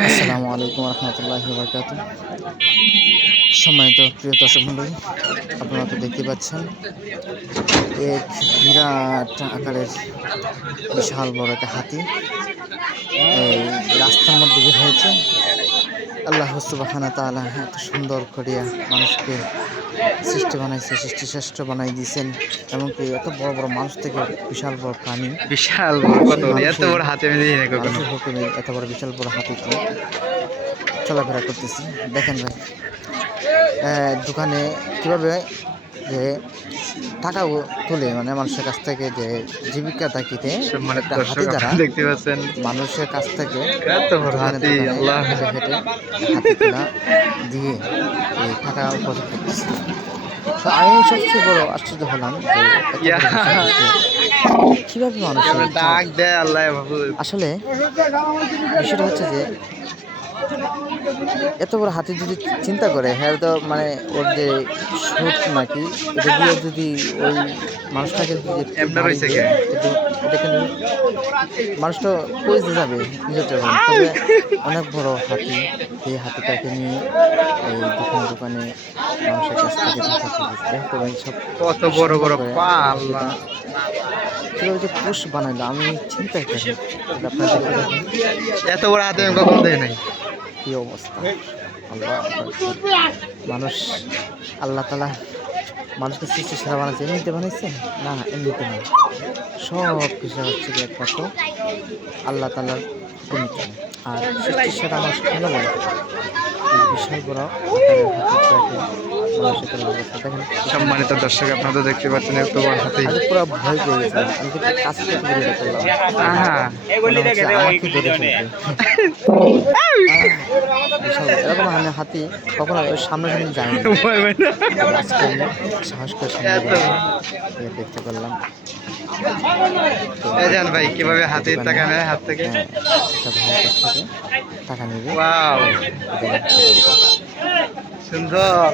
আসসালামু আলাইকুম রহমতুল্লাহি ওয়া বারাকাতুহু। সম্মানিত প্রিয় দর্শক মণ্ডলী, আপনারা তো দেখতে পাচ্ছেন এক বিরাট আকারের বিশাল বড় একটা হাতি এই রাস্তার মধ্যে বের হয়েছে। আল্লাহ সুবহানাহু ওয়া তাআলা এত সুন্দর করিয়া মানুষকে সৃষ্টি বানাইছে, সৃষ্টিশ্রেষ্ঠ বানাই দিয়েছেন। এমনকি এত বড় বড় মানুষ থেকে বিশাল বড় প্রাণী, বিশাল বড় কত এত বড় হাতি আমি দেখি না কখনো। মানুষের হুকুমে এত বড় বিশাল বড় হাতিটি চলাফেরা করতেছি। দেখেন ভাই, দোকানে কীভাবে যে টাকা তুলে, মানে মানুষের কাছ থেকে যে জীবিকা তাকিতে একটা হাতি দ্বারা দেখতে পাচ্ছেন মানুষের কাছ থেকে এত বড় হাতি, আল্লাহ হেঁটে হেঁটে হাতি তোলা দিয়ে এই টাকা উপার্জন করতেছে। তো আমি সবচেয়ে বড় আশ্চর্য হলাম যে কীভাবে মানুষ ডাক দেয় আল্লাহ। আসলে বিষয়টা হচ্ছে যে এত বড় হাতি যদি চিন্তা করে, হ্যাঁ, তো মানে ওর যে সুট নাকি এটা দিয়ে যদি ওই মানুষটাকে কিন্তু এটা কিন্তু মানুষটা পৌঁছে যাবে নিজের। তবে অনেক বড় হাতি, এই হাতিটাকে নিয়ে এই দোকানে দোকানে মানুষের কাছ থেকে টাকা তুলেছে। দেখতে ভাই সব কত বড় বড় পা, আল্লাহ কীভাবে যে পুষ বানাইলো আমি চিন্তাই করি। আপনাদের এত বড় হাতি আমি কখনো দেখি নাই। কি অবস্থা! আল্লাহ, মানুষ আল্লাহ তাআলা মানুষকে সৃষ্টি সেরা বানাইছে, এমনিতে বানাইছে না, এমনিতে না, সব কিছু হচ্ছে যে একমাত্র আল্লাহ তাআলার হুকুমে চলে। আর সৃষ্টি সেরা মানুষ কেন বলে? এই বিশাল বড় আকারের হাতিটাকে মানুষের তোলা অবস্থা দেখেন। সম্মানিত দর্শক, আপনারা তো দেখতে পাচ্ছেন এত বড় হাতি। আজ পুরো ভয় পেয়ে গেছে, আমি কিন্তু কাছ থেকে ভিডিওটা করলাম। আমাকে ধরে ফেলবে। বিশাল এরকম হাতি কখনো সামনে সামনে যায় না। আজকে আমি সাহস করে সামনে দেখতে পারলাম। ভাই কিভাবে হাতির টাকা নেয় হাত থেকে, একটা ভাইয়ের কাছ থেকে টাকা নেবে। সুন্দর।